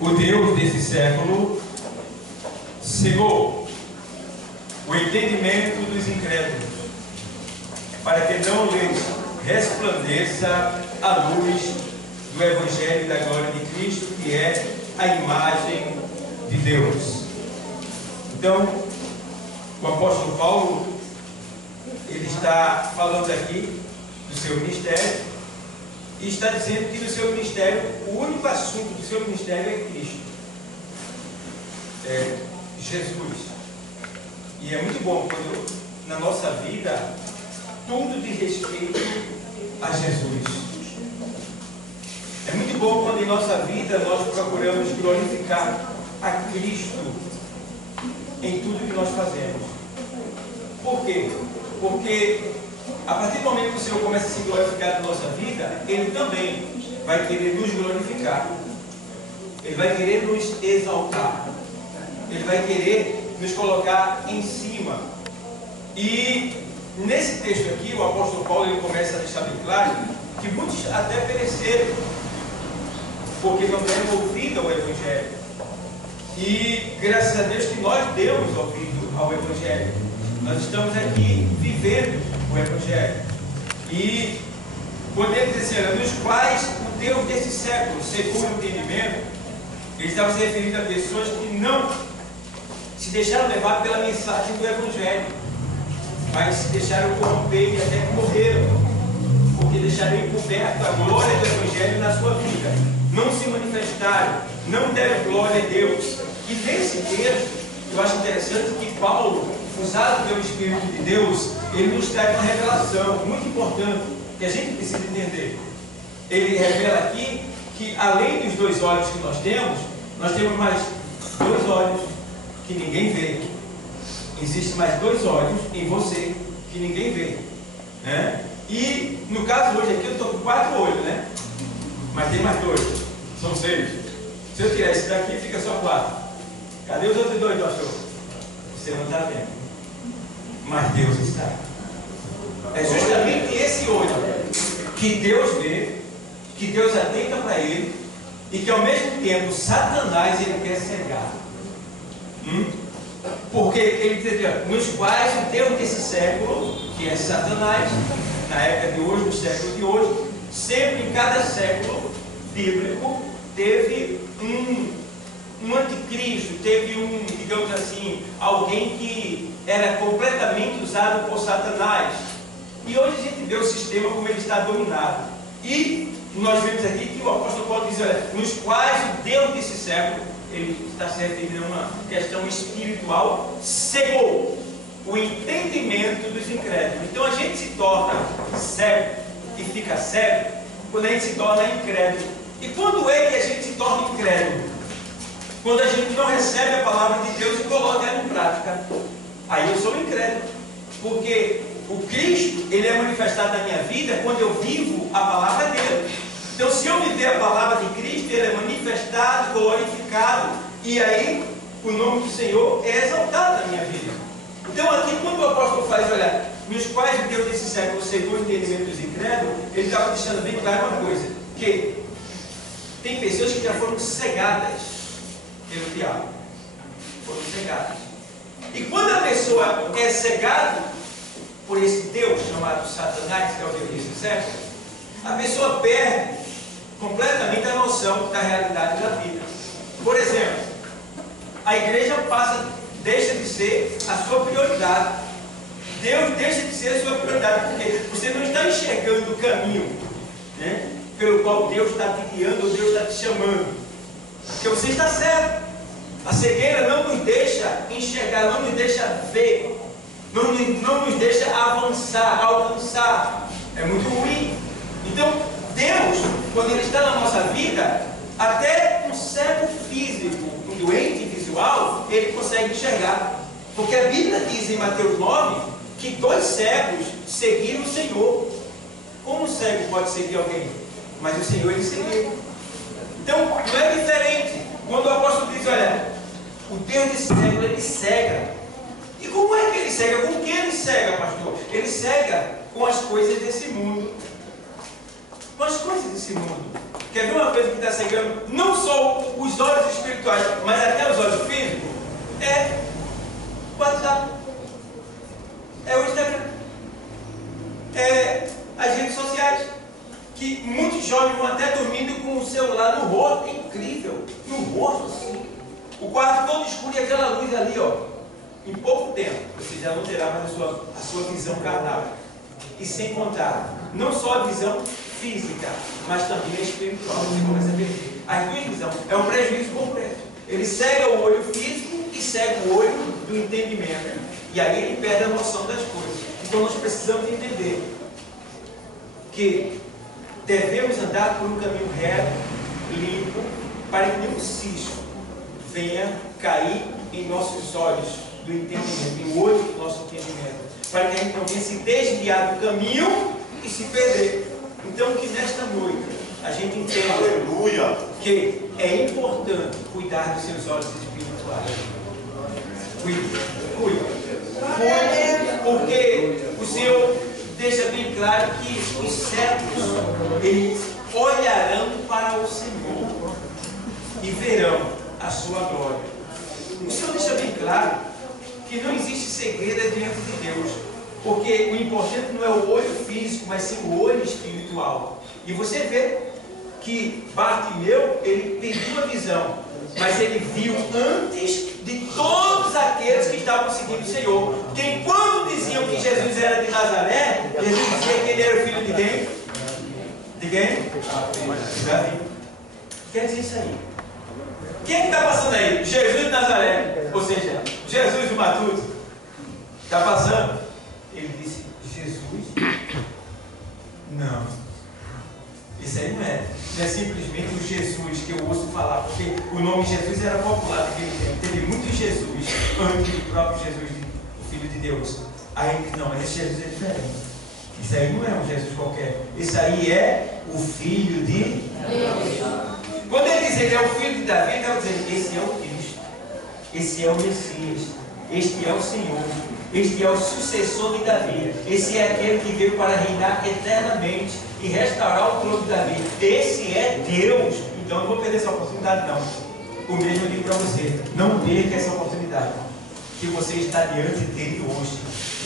o Deus desse século cegou o entendimento dos incrédulos, para que não lhes resplandeça a luz do Evangelho da glória de Cristo, que é a imagem de Deus. Então, o apóstolo Paulo, ele está falando aqui do seu ministério, e está dizendo que no seu ministério, o único assunto do seu ministério é Cristo, é Jesus. E é muito bom quando na nossa vida tudo diz respeito a Jesus. É muito bom quando em nossa vida nós procuramos glorificar a Cristo em tudo que nós fazemos. Por quê? Porque a partir do momento que o Senhor começa a se glorificar na nossa vida, Ele também vai querer nos glorificar. Ele vai querer nos exaltar. Ele vai querer nos colocar em cima. E nesse texto aqui, o apóstolo Paulo ele começa a deixar bem claro que muitos até pereceram, porque não deram ouvido ao Evangelho. E graças a Deus que nós demos ouvido ao Evangelho. Nós estamos aqui vivendo o Evangelho. E quando ele diz assim, nos quais o Deus desse século cegou o entendimento, ele estava se referindo a pessoas que não se deixaram levar pela mensagem do Evangelho, mas se deixaram corromper e até morreram, porque deixaram encoberto a glória do Evangelho na sua vida. Não se manifestaram, não deram glória a Deus. E nesse texto, eu acho interessante que Paulo, usado pelo Espírito de Deus, ele nos traz uma revelação muito importante, que a gente precisa entender. Ele revela aqui que, além dos 2 olhos que nós temos mais 2 olhos que ninguém vê. Existem mais 2 olhos em você que ninguém vê, né? E no caso hoje aqui eu estou com 4 olhos, né? Mas tem mais 2, são 6. Se eu tirar esse daqui, fica só 4. Cadê os outros 2, pastor? Você não está vendo, mas Deus está. É justamente esse olho que Deus vê, que Deus atenta para ele, e que ao mesmo tempo Satanás ele quer cegar. Porque ele diz, nos quais o Deus desse século, que é Satanás, na época de hoje, no século de hoje, sempre em cada século bíblico teve um anticristo, teve digamos assim, alguém que era completamente usado por Satanás. E hoje a gente vê o sistema como ele está dominado. E nós vemos aqui que o apóstolo Paulo diz, olha, nos quais o Deus desse século, ele está se referindo a uma questão espiritual, cegou o entendimento dos incrédulos. Então a gente se torna cego e fica cego quando a gente se torna incrédulo. E quando é que a gente se torna incrédulo? Quando a gente não recebe a palavra de Deus e coloca ela em prática. Aí eu sou incrédulo. Porque o Cristo, ele é manifestado na minha vida quando eu vivo a palavra dele. Então, se eu viver a palavra de Cristo, ele é manifestado, glorificado, e aí o nome do Senhor é exaltado na minha vida. Então, aqui, quando o apóstolo faz, olha, nos quais o Deus desse século cegou o entendimento dos incrédulos, ele estava deixando bem claro uma coisa, que tem pessoas que já foram cegadas pelo diabo. Foram cegadas. E quando a pessoa é cegada por esse Deus chamado Satanás, que é o Deus desse século, a pessoa perde completamente a noção da realidade da vida. Por exemplo, a igreja deixa de ser a sua prioridade. Deus deixa de ser a sua prioridade, porque você não está enxergando o caminho, né, pelo qual Deus está te guiando, ou Deus está te chamando, porque você está cego. A cegueira não nos deixa enxergar, não nos deixa ver, não nos deixa avançar, alcançar. É muito ruim. Então, Deus, quando Ele está na nossa vida, até um cego físico, um doente visual, ele consegue enxergar. Porque a Bíblia diz em Mateus 9 que 2 cegos seguiram o Senhor. Como um cego pode seguir alguém? Mas o Senhor, ele seguiu. Então, não é diferente. Quando o apóstolo diz, olha, o Deus desse século, ele cega. E como é que ele cega? Com que ele cega, pastor? Ele cega com as coisas desse mundo. com as coisas desse mundo. Quer ver uma coisa que está cegando não só os olhos espirituais, mas até os olhos físicos? É o WhatsApp, é o Instagram, é as redes sociais, que muitos jovens vão até dormindo com o celular no rosto. É incrível, no rosto assim, o quarto todo escuro e aquela luz ali, ó. Em pouco tempo você já não terá mais a sua visão carnal. E sem contar, não só a visão física, mas também a espiritual. Você começa a perder as duas visões. É um prejuízo completo. Ele cega o olho físico e cega o olho do entendimento. E aí ele perde a noção das coisas. Então nós precisamos entender que devemos andar por um caminho reto, limpo, para que nenhum cisco venha cair em nossos olhos do entendimento, em o olho do nosso entendimento, para que a gente não venha se desviar do caminho e se perder. Então que nesta noite a gente entenda, aleluia, que é importante cuidar dos seus olhos espirituais. Cuide, porque o Senhor deixa bem claro que os servos, eles olharão para o Senhor e verão a sua glória. O Senhor deixa bem claro que não existe segredo diante de Deus, porque o importante não é o olho físico, mas sim o olho espiritual. E você vê que Bartimeu, ele pediu a visão, mas ele viu antes de todos aqueles que estavam seguindo o Senhor. Porque enquanto diziam que Jesus era de Nazaré, Jesus dizia que ele era o filho de quem? De quem? Davi. Quer dizer isso aí. Quem está passando aí? Jesus de Nazaré. Ou seja, Jesus do Matuto. Está passando? Ele disse, Jesus? Não. Isso aí não é simplesmente o Jesus que eu ouço falar, porque o nome Jesus era popular naquele tempo. Teve muito Jesus antes do próprio Jesus, o Filho de Deus. Aí ele diz, não, mas esse Jesus é diferente. Isso aí não é um Jesus qualquer. Isso aí é o Filho de Deus. Quando ele diz que ele é o Filho de Davi, ele estava dizendo, esse é o Cristo. Esse é o Messias. Este é o Senhor. Este é o sucessor de Davi. Esse é aquele que veio para reinar eternamente e restaurar o trono de Davi. Esse é Deus. Então não vou perder essa oportunidade, não. O mesmo eu digo para você, não perca essa oportunidade, que você está diante dele hoje.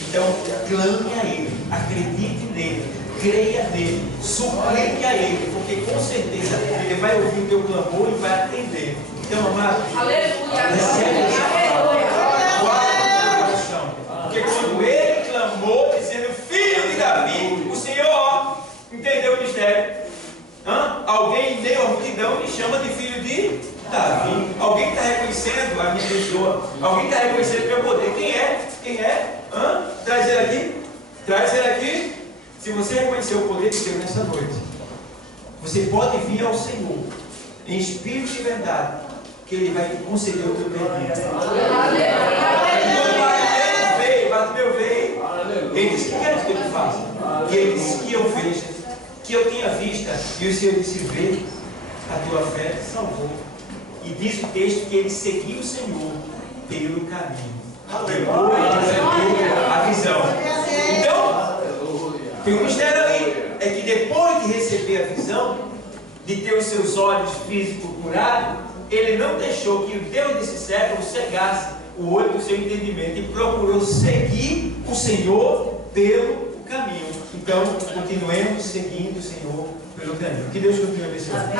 Então clame a ele, acredite nele, creia nele, suplique a ele, porque com certeza ele vai ouvir o teu clamor e vai atender. Então, amado, recebe essa palavra, guarda no coração, porque quando ele clamou dizendo filho de Davi, o Senhor entendeu o mistério. Alguém em meio à multidão me chama de filho de Davi. Alguém está reconhecendo a minha pessoa. Alguém está reconhecendo o meu poder. Quem é? Quem é? Traz ele aqui. Traz ele aqui. Se você reconhecer o poder de Deus nessa noite, você pode vir ao Senhor em espírito e verdade, que Ele vai te conceder o teu pedido. Bartimeu veio. Ele disse, que queres que eu te faça? E ele disse, que eu veja, que eu tenha vista. E o Senhor disse, vê, a tua fé te salvou. E diz o texto que ele seguiu o Senhor pelo caminho. A visão. Então, tem um mistério ali. É que depois de receber a visão, de ter os seus olhos físicos curados, ele não deixou que o Deus desse século cegasse o olho do seu entendimento e procurou seguir o Senhor pelo caminho. Então, continuemos seguindo o Senhor pelo caminho. Que Deus continue a abençoar.